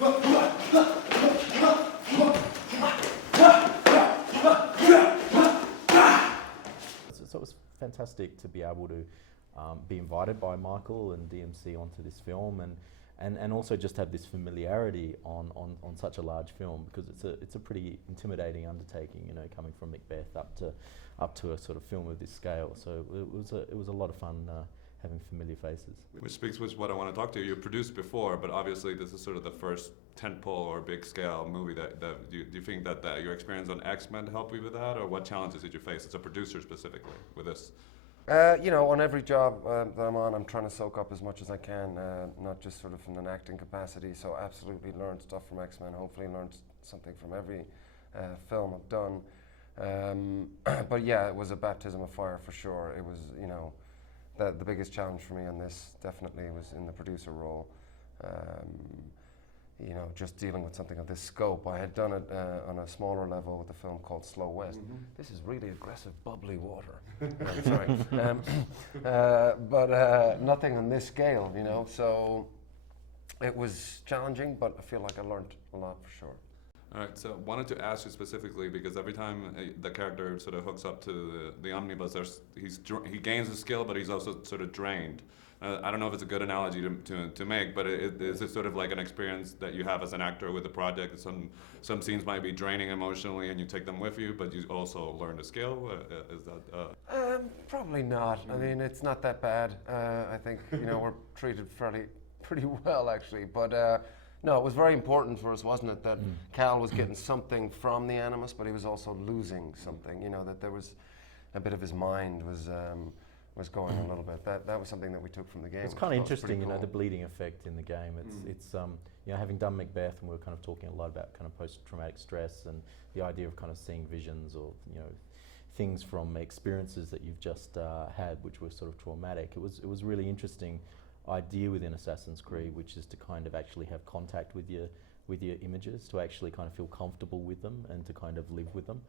So it was fantastic to be able to be invited by Michael and DMC onto this film, and also just have this familiarity on such a large film, because it's a pretty intimidating undertaking, you know, coming from Macbeth up to a sort of film of this scale. So it was a lot of fun having familiar faces. Which speaks with what I want to talk to you. You produced before, but obviously this is sort of the first tentpole or big scale movie that do you think that your experience on X-Men helped you with that, or what challenges did you face as a producer specifically with this? You know, on every job that I'm on, I'm trying to soak up as much as I can, not just sort of in an acting capacity. So absolutely learned stuff from X-Men, hopefully learned something from every film I've done. But yeah, it was a baptism of fire for sure. It was, you know, the biggest challenge for me on this definitely was in the producer role. You know, just dealing with something of this scope. I had done it on a smaller level with a film called Slow West. Mm-hmm. This is really aggressive, bubbly water. Sorry. But nothing on this scale, you know. So it was challenging, but I feel like I learned a lot for sure. All right, so wanted to ask you specifically, because every time the character sort of hooks up to the omnibus, he gains a skill, but he's also sort of drained. I don't know if it's a good analogy to make, but is it sort of like an experience that you have as an actor with the project? Some scenes might be draining emotionally, and you take them with you, but you also learn the skill. Is that? Probably not. I mean, it's not that bad. I think, you know, we're treated pretty well actually, but. No, it was very important for us, wasn't it, that Cal was getting something from the Animus, but he was also losing something. You know, that there was a bit of his mind was going a little bit. That was something that we took from the game. It's kind of interesting, you know, the bleeding effect in the game. It's you know, having done Macbeth, and we were kind of talking a lot about kind of post-traumatic stress and the idea of kind of seeing visions or, you know, things from experiences that you've just had, which were sort of traumatic. It was really interesting idea within Assassin's Creed, which is to kind of actually have contact with your images, to actually kind of feel comfortable with them and to kind of live with them.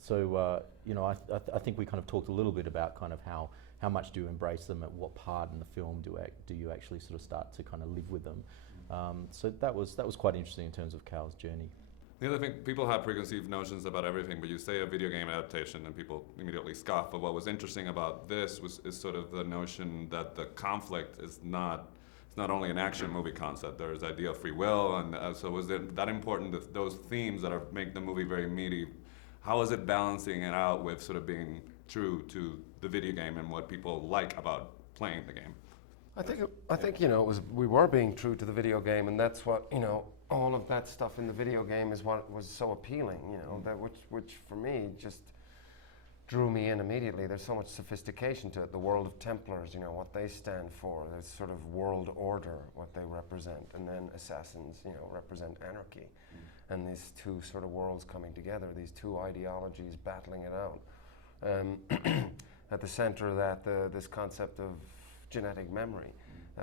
So you know, I think we kind of talked a little bit about kind of how much do you embrace them, at what part in the film do you actually sort of start to kind of live with them. So that was quite interesting in terms of Cal's journey. The other thing, people have preconceived notions about everything, but you say a video game adaptation and people immediately scoff. But what was interesting about this is sort of the notion that the conflict is not only an action movie concept. There's the idea of free will, and so was it that important that those themes that make the movie very meaty? How is it balancing it out with sort of being true to the video game and what people like about playing the game? I think you know, we were being true to the video game, and that's what, you know, all of that stuff in the video game is what was so appealing, you know, that which for me just drew me in immediately. There's so much sophistication to it. The world of Templars, you know, what they stand for, this sort of world order, what they represent, and then assassins, you know, represent anarchy. And these two sort of worlds coming together, these two ideologies battling it out. At the center of that, this concept of genetic memory.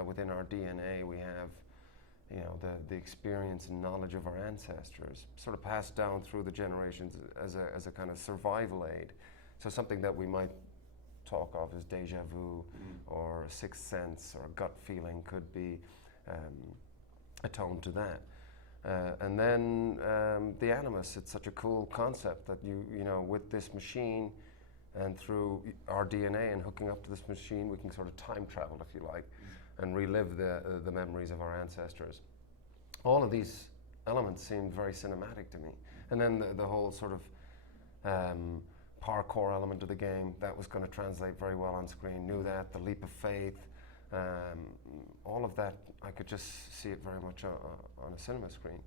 Within our DNA, we have, you know, the experience and knowledge of our ancestors, sort of passed down through the generations as a kind of survival aid. So something that we might talk of as deja vu or a sixth sense or a gut feeling could be atoned to that. And then the Animus, it's such a cool concept that you know, with this machine and through our DNA and hooking up to this machine, we can sort of time travel, if you like, and relive the memories of our ancestors. All of these elements seemed very cinematic to me. And then the whole sort of parkour element of the game, that was going to translate very well on screen. Knew that, the leap of faith, all of that, I could just see it very much on a cinema screen.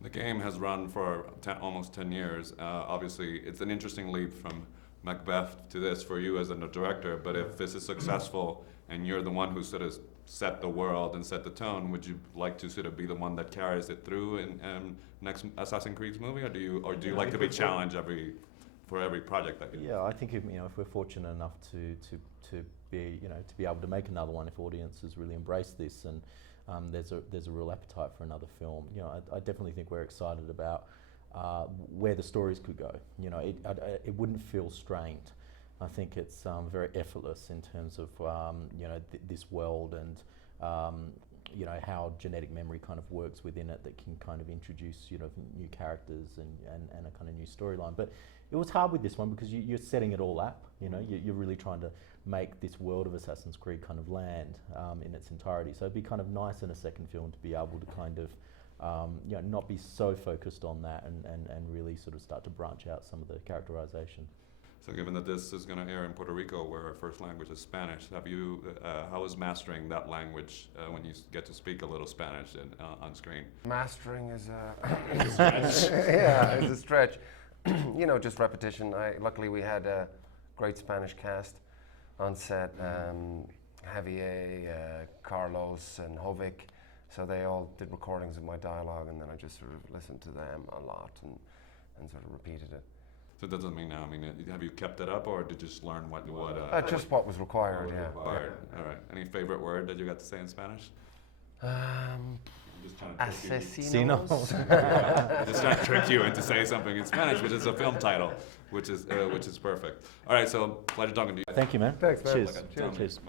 The game has run for almost 10 years. Obviously, it's an interesting leap from Macbeth to this for you as a director, but if this is successful and you're the one who sort of set the world and set the tone, would you like to sort of be the one that carries it through in next Assassin's Creed movie, or do you like to be challenged for every project that you? Yeah, I think if we're fortunate enough to be, you know, to be able to make another one, if audiences really embrace this, and there's a real appetite for another film. You know, I definitely think we're excited about where the stories could go. You know, it wouldn't feel strained. I think it's very effortless in terms of you know, this world, and you know, how genetic memory kind of works within it that can kind of introduce, you know, new characters and a kind of new storyline. But it was hard with this one because you're setting it all up, you know, you're really trying to make this world of Assassin's Creed kind of land in its entirety. So it'd be kind of nice in a second film to be able to kind of, you know, not be so focused on that and really sort of start to branch out some of the characterization. So given that this is going to air in Puerto Rico, where our first language is Spanish, have you, how is mastering that language when you get to speak a little Spanish on screen? Mastering is a stretch. Yeah, it's a stretch. You know, just repetition. Luckily we had a great Spanish cast on set. Javier, Carlos and Hovik. So they all did recordings of my dialogue, and then I just sort of listened to them a lot and sort of repeated it. So that doesn't mean now. I mean, have you kept it up, or did you just learn what? Just what was required. Yeah. Required. All right. Any favorite word that you got to say in Spanish? Asesinos. Just trying to trick you into saying something in Spanish, which is a film title, which is perfect. All right. So pleasure talking to you. Thank you, man. Thanks, man. Cheers. Cheers. Cheers.